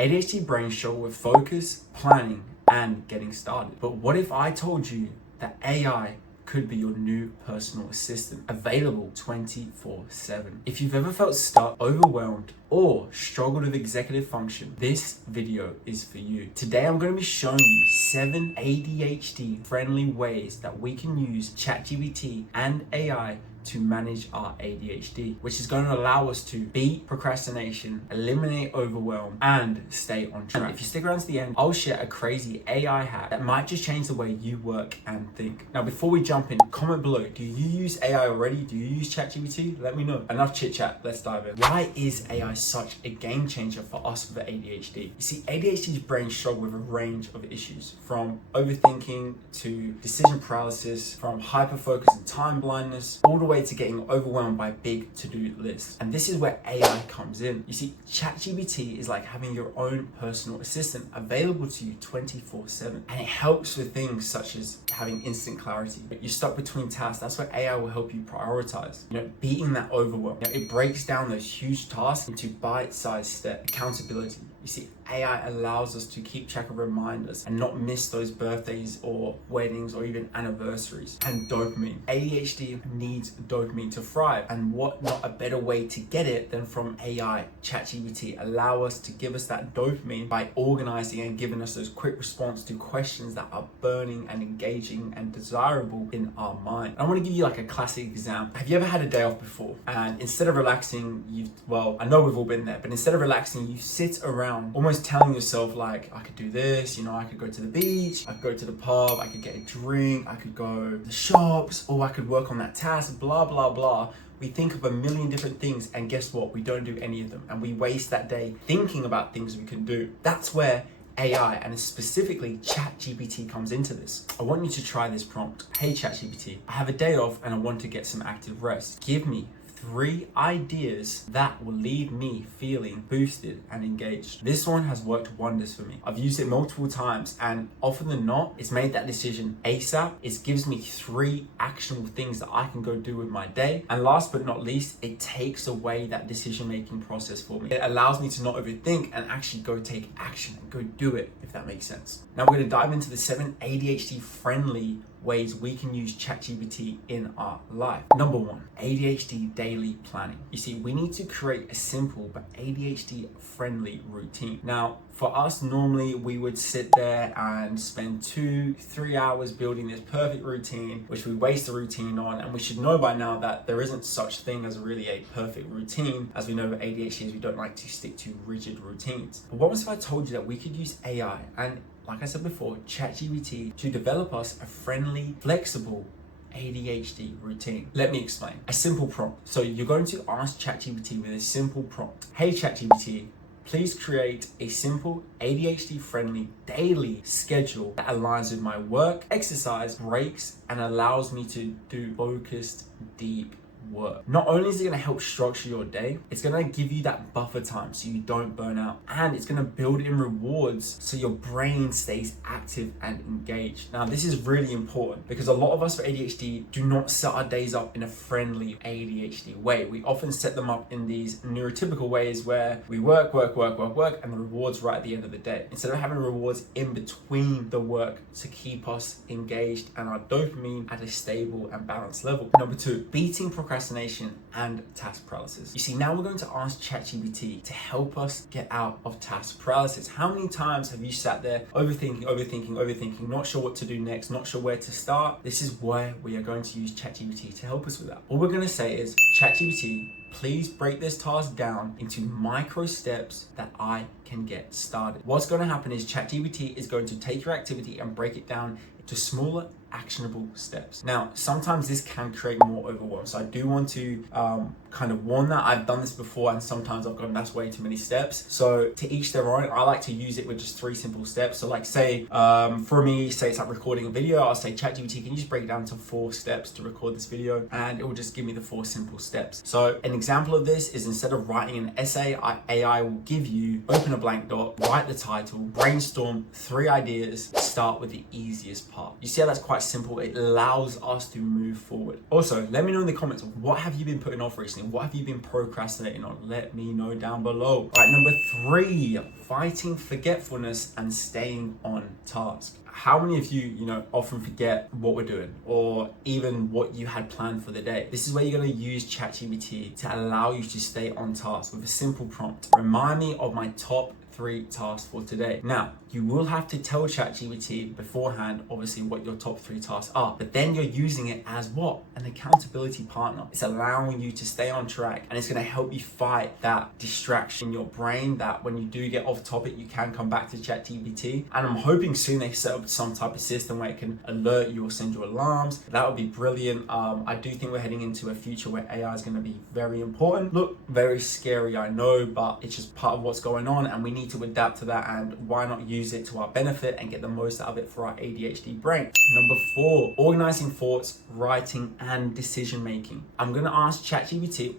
ADHD brains struggle with focus, planning, and getting started. But what if I told you that AI could be your new personal assistant, available 24/7. If you've ever felt stuck, overwhelmed, or struggled with executive function, this video is for you. Today, I'm going to be showing you 7 ADHD-friendly ways that we can use ChatGPT and AI to manage our ADHD, which is going to allow us to beat procrastination, eliminate overwhelm, and stay on track. If you stick around to the end, I'll share a crazy AI hack that might just change the way you work and think. Now, before we jump in, comment below. Do you use AI already? Do you use ChatGPT? Let me know. Enough chit chat, let's dive in. Why is AI such a game changer for us with ADHD? You see, ADHD's brain struggle with a range of issues, from overthinking to decision paralysis, from hyperfocus and time blindness, all the way to getting overwhelmed by big to-do lists. And this is where AI comes in. You see, ChatGPT is like having your own personal assistant available to you 24/7. And it helps with things such as having instant clarity. You're stuck between tasks. That's where AI will help you prioritize. Beating that overwhelm. It breaks down those huge tasks into bite-sized steps. Accountability. You see, AI allows us to keep track of reminders and not miss those birthdays or weddings or even anniversaries. And dopamine. ADHD needs dopamine to thrive. And what not a better way to get it than from AI? ChatGPT allow us to give us that dopamine by organizing and giving us those quick response to questions that are burning and engaging and desirable in our mind. I want to give you like a classic example. Have you ever had a day off before? And instead of relaxing, I know we've all been there, but instead of relaxing, you sit around almost telling yourself like, I could do this, I could go to the beach, I could go to the pub, I could get a drink, I could go to the shops, or I could work on that task, blah, blah, blah. We think of a million different things, and guess what? We don't do any of them. And we waste that day thinking about things we can do. That's where AI, and specifically ChatGPT, comes into this. I want you to try this prompt. Hey ChatGPT, I have a day off and I want to get some active rest. Give me 3 ideas that will leave me feeling boosted and engaged. This one has worked wonders for me. I've used it multiple times, and often than not, it's made that decision ASAP. It gives me 3 actionable things that I can go do with my day. And last but not least, it takes away that decision-making process for me. It allows me to not overthink and actually go take action and go do it, if that makes sense. Now we're going to dive into the 7 ADHD-friendly ways we can use ChatGPT in our life. Number 1, ADHD daily planning. You see, we need to create a simple but ADHD friendly routine. Now, for us, normally we would sit there and spend 2-3 hours building this perfect routine, which we waste the routine on. And we should know by now that there isn't such thing as really a perfect routine. As we know with ADHD, we don't like to stick to rigid routines. But what if I told you that we could use AI and, like I said before, ChatGPT to develop us a friendly, flexible ADHD routine? Let me explain. A simple prompt. So you're going to ask ChatGPT with a simple prompt. Hey ChatGPT, please create a simple ADHD-friendly daily schedule that aligns with my work, exercise, breaks, and allows me to do focused, deep work. Not only is it going to help structure your day, it's going to give you that buffer time so you don't burn out, and it's going to build in rewards so your brain stays active and engaged. Now, this is really important because a lot of us for ADHD do not set our days up in a friendly ADHD way. We often set them up in these neurotypical ways where we work, and the rewards right at the end of the day, instead of having rewards in between the work to keep us engaged and our dopamine at a stable and balanced level. Number 2, beating procrastination and task paralysis. You see, now we're going to ask ChatGPT to help us get out of task paralysis. How many times have you sat there overthinking, not sure what to do next, not sure where to start? This is where we are going to use ChatGPT to help us with that. All we're going to say is, ChatGPT, please break this task down into micro steps that I can get started. What's going to happen is ChatGPT is going to take your activity and break it down into smaller, actionable steps. Now, sometimes this can create more overwhelm. So I do want to kind of warn that. I've done this before, and sometimes I've gone, that's way too many steps. So to each their own. I like to use it with just 3 simple steps. So like say, for me, say it's like recording a video, I'll say, ChatGPT, can you just break it down to 4 steps to record this video? And it will just give me the 4 simple steps. So an example of this is, instead of writing an essay, AI will give you, open a blank doc, write the title, brainstorm 3 ideas, start with the easiest part. You see how that's quite simple? It allows us to move forward. Also, let me know in the comments, what have you been putting off recently? procrastinating? What have you been procrastinating on? Let me know down below. All right, number 3, fighting forgetfulness and staying on task. How many of you, often forget what we're doing or even what you had planned for the day? This is where you're going to use ChatGPT to allow you to stay on task with a simple prompt. Remind me of my top 3 tasks for today. Now, you will have to tell ChatGPT beforehand, obviously, what your top 3 tasks are, but then you're using it as what? An accountability partner. It's allowing you to stay on track, and it's going to help you fight that distraction in your brain that when you do get off topic, you can come back to ChatGPT. And I'm hoping soon they set up some type of system where it can alert you or send you alarms. That would be brilliant. I do think we're heading into a future where AI is going to be very important. Look, very scary, I know, but it's just part of what's going on, and we need to adapt to that. And why not use it to our benefit and get the most out of it for our ADHD brain? Number 4, organizing thoughts, writing, and decision making. I'm going to ask ChatGPT,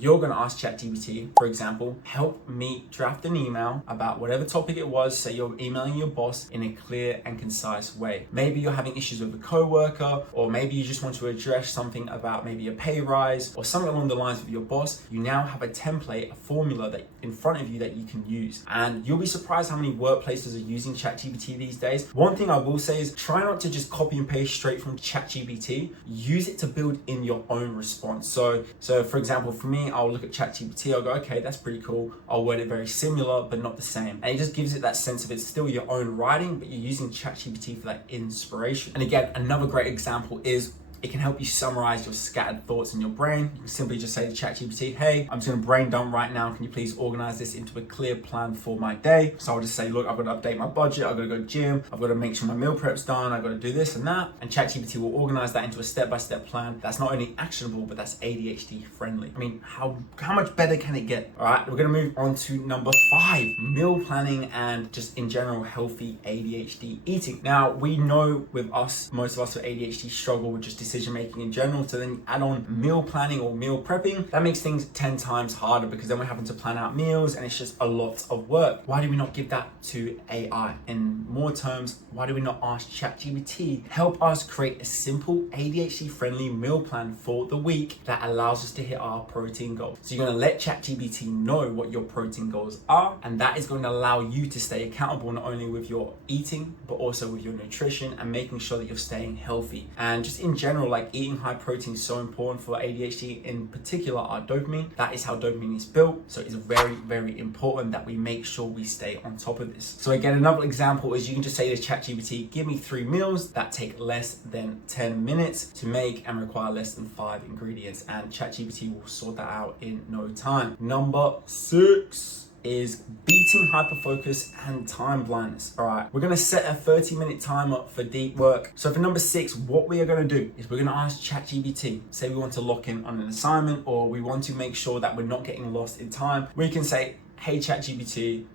you're going to ask ChatGPT, for example, help me draft an email about whatever topic it was. Say you're emailing your boss in a clear and concise way. Maybe you're having issues with a coworker, or maybe you just want to address something about maybe a pay rise or something along the lines of your boss. You now have a template, a formula that in front of you that you can use. And you'll be surprised how many workplaces are using ChatGPT these days. One thing I will say is try not to just copy and paste straight from ChatGPT. Use it to build in your own response. So for example, for me, I'll look at ChatGPT, I'll go, okay, that's pretty cool. I'll word it very similar, but not the same. And it just gives it that sense of it's still your own writing, but you're using ChatGPT for that inspiration. And again, another great example is it can help you summarize your scattered thoughts in your brain. You can simply just say to ChatGPT, hey, I'm just gonna brain dump right now. Can you please organize this into a clear plan for my day? So I'll just say, look, I've got to update my budget. I've got to go to gym. I've got to make sure my meal prep's done. I've got to do this and that. And ChatGPT will organize that into a step-by-step plan that's not only actionable, but that's ADHD friendly. I mean, how much better can it get? All right, we're gonna move on to number 5, meal planning and just in general, healthy ADHD eating. Now, we know with us, most of us with ADHD struggle with just decision making in general. So then you add on meal planning or meal prepping, that makes things 10 times harder because then we're having to plan out meals and it's just a lot of work. Why do we not give that to AI? In more terms, why do we not ask ChatGPT help us create a simple ADHD friendly meal plan for the week that allows us to hit our protein goals? So you're going to let ChatGPT know what your protein goals are, and that is going to allow you to stay accountable not only with your eating but also with your nutrition and making sure that you're staying healthy. And just in general, like eating high protein is so important for ADHD, in particular our dopamine. That is how dopamine is built. So it's very, very important that we make sure we stay on top of this. So again, another example is you can just say to ChatGPT, give me 3 meals that take less than 10 minutes to make and require less than 5 ingredients, and ChatGPT will sort that out in no time. Number 6 is beating hyperfocus and time blindness. All right, we're gonna set a 30-minute timer for deep work. So for number 6, what we are gonna do is we're gonna ask ChatGPT, say we want to lock in on an assignment or we want to make sure that we're not getting lost in time. We can say, hey ChatGPT,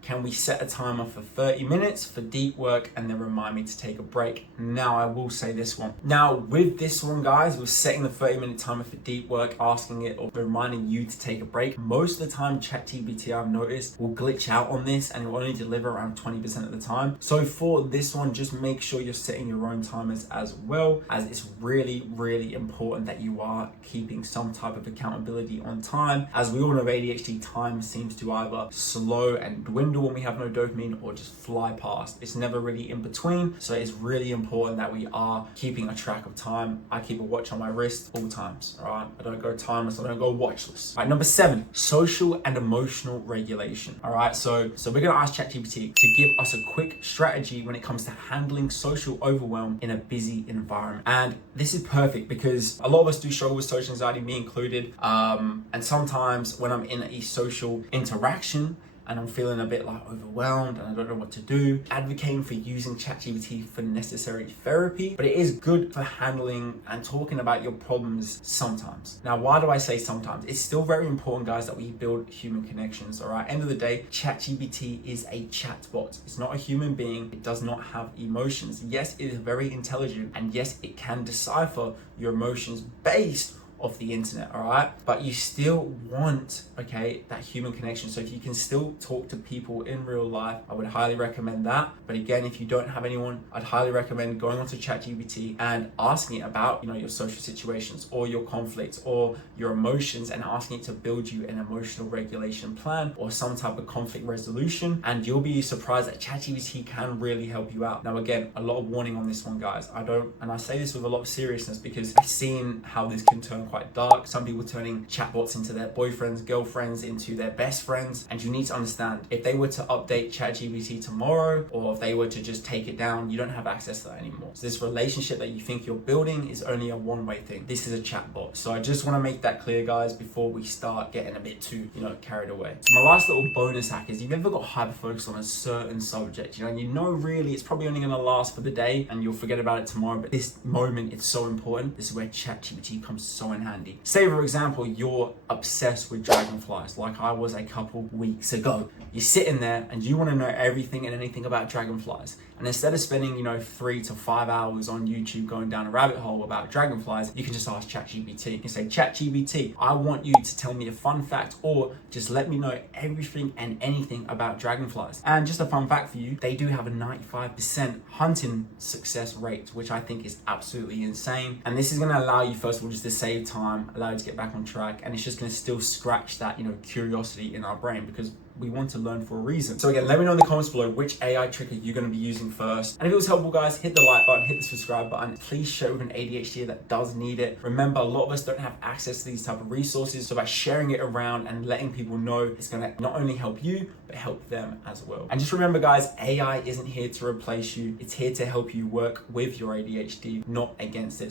can we set a timer for 30 minutes for deep work and then remind me to take a break? Now, I will say this one. Now, with this one, guys, we're setting the 30-minute timer for deep work, asking it or reminding you to take a break. Most of the time, ChatGPT, I've noticed, will glitch out on this and it will only deliver around 20% of the time. So for this one, just make sure you're setting your own timers as well, as it's really, really important that you are keeping some type of accountability on time. As we all know, ADHD time seems to either slow and dwindle when we have no dopamine or just fly past. It's never really in between. So it's really important that we are keeping a track of time. I keep a watch on my wrist all times, all right? I don't go timeless, I don't go watchless. All right, number 7, social and emotional regulation. All right, so we're gonna ask ChatGPT to give us a quick strategy when it comes to handling social overwhelm in a busy environment. And this is perfect because a lot of us do struggle with social anxiety, me included. And sometimes when I'm in a social interaction, and I'm feeling a bit like overwhelmed and I don't know what to do, advocating for using ChatGPT for necessary therapy, but it is good for handling and talking about your problems sometimes. Now, why do I say sometimes? It's still very important, guys, that we build human connections, all right? End of the day, ChatGPT is a chatbot. It's not a human being. It does not have emotions. Yes, it is very intelligent, and yes, it can decipher your emotions based of the internet, all right? But you still want, okay, that human connection. So if you can still talk to people in real life, I would highly recommend that. But again, if you don't have anyone, I'd highly recommend going onto ChatGPT and asking it about, your social situations or your conflicts or your emotions, and asking it to build you an emotional regulation plan or some type of conflict resolution. And you'll be surprised that ChatGPT can really help you out. Now, again, a lot of warning on this one, guys. I say this with a lot of seriousness because I've seen how this can turn quite dark. Some people turning chatbots into their boyfriends, girlfriends, into their best friends. And you need to understand, if they were to update ChatGPT tomorrow, or if they were to just take it down, you don't have access to that anymore. So this relationship that you think you're building is only a one-way thing. This is a chatbot. So I just want to make that clear, guys, before we start getting a bit too, carried away. So my last little bonus hack is, you've ever got hyper-focused on a certain subject, and really it's probably only going to last for the day and you'll forget about it tomorrow, but this moment, it's so important. This is where ChatGPT comes so in handy. Say, for example, you're obsessed with dragonflies, like I was a couple weeks ago. You're sitting there and you want to know everything and anything about dragonflies. And instead of spending, 3 to 5 hours on YouTube going down a rabbit hole about dragonflies, you can just ask ChatGPT. You can say, ChatGPT, I want you to tell me a fun fact, or just let me know everything and anything about dragonflies. And just a fun fact for you, they do have a 95% hunting success rate, which I think is absolutely insane. And this is going to allow you, first of all, just to save time, allow you to get back on track. And it's just going to still scratch that, curiosity in our brain, because we want to learn for a reason. So again, let me know in the comments below, which AI trick are you going to be using first? And if it was helpful, guys, hit the like button, hit the subscribe button. Please share with an ADHD that does need it. Remember, a lot of us don't have access to these type of resources. So by sharing it around and letting people know, it's going to not only help you, but help them as well. And just remember, guys, AI isn't here to replace you. It's here to help you work with your ADHD, not against it.